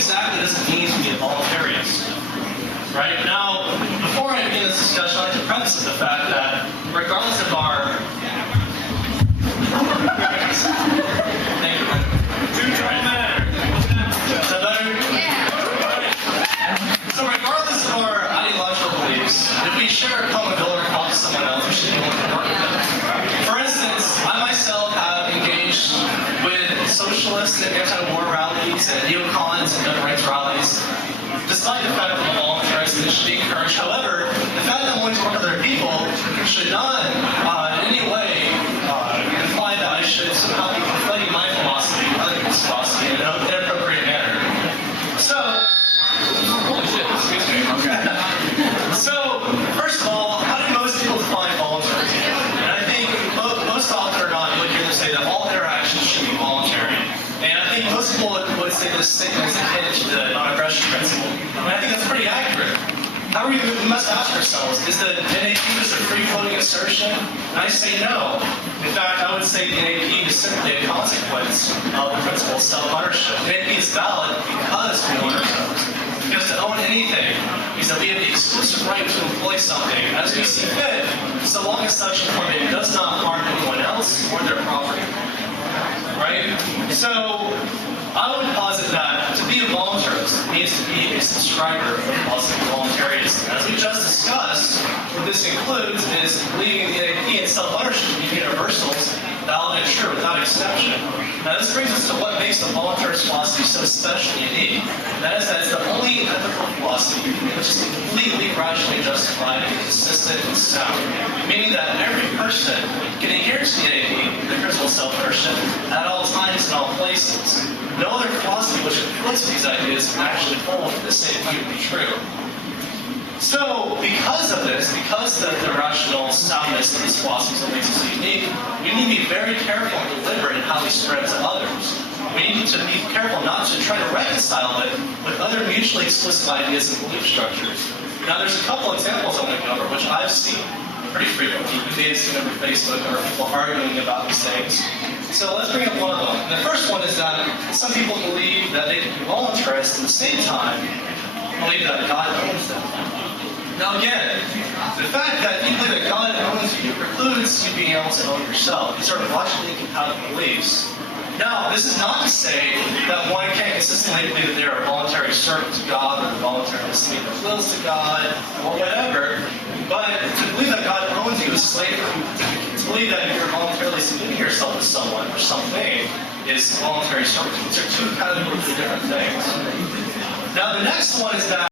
exactly does it mean to be a voluntarist? Right? Now, before I begin this discussion, I'd like to preface with the fact that regardless of our... Thank you. So regardless of our ideological beliefs, if we share a common goal or cause to someone else, we should be willing to work with them. For instance, I myself have engaged with socialist and anti-war rallies and neocons and gun rights rallies, despite the fact that I'm a voluntarist and it should be encouraged. However, the fact that I'm willing to work with other people should not in any way imply that I should somehow be conflating my philosophy with other people's philosophy in an inappropriate manner. So, holy shit, excuse me. Okay. So, first of all, how do most people define voluntarism? And I think most often or not, you'll hear them say that all interactions should be voluntary. And I think most people would say this statement is akin to the non-aggression principle. And I think that's pretty accurate. However, we must ask ourselves, is the NAP just a free-floating assertion? And I say no. In fact, I would say the NAP is simply a consequence of the principle of self-ownership. The NAP is valid because we own ourselves. Because to own anything means that we have the exclusive right to employ something as we see fit, so long as such employment does not harm anyone else or their property. Right? So, I would posit that to be a voluntarist means to be a subscriber of the philosophy of voluntarism. As we just discussed, what this includes is believing in the NAP and self-ownership to be universals, valid and true, without exception. Now, this brings us to what makes the voluntarist philosophy so special and unique. And that is that it's the only ethical philosophy which is completely rationally justified and consistent and sound. Meaning that every person can adhere to the NAP, the principle of self-ownership, at all times and all places. No other philosophy which conflicts with these ideas can actually hold the same view to be true. So, because of this, because the rational soundness of this philosophy is what makes it so unique, we need to be very careful and deliberate in how we spread it to others. We need to be careful not to try to reconcile it with other mutually exclusive ideas and belief structures. Now, there's a couple examples I want to cover, which I've seen pretty frequently. You may have seen over Facebook or people arguing about these things. So let's bring up one of them. The first one is that some people believe that they can be voluntarists and at the same time believe that God owns them. Now again, the fact that you believe that God owns you precludes you being able to own yourself. These are logically incompatible beliefs. Now, this is not to say that one can't consistently believe that they are a voluntary servant to God or voluntarily submit their wills to God or whatever, but to believe that God owns you is slavery. To believe that you're voluntarily submitting yourself to someone or something is voluntary servitude. These are two kind of different things. Now, the next one is that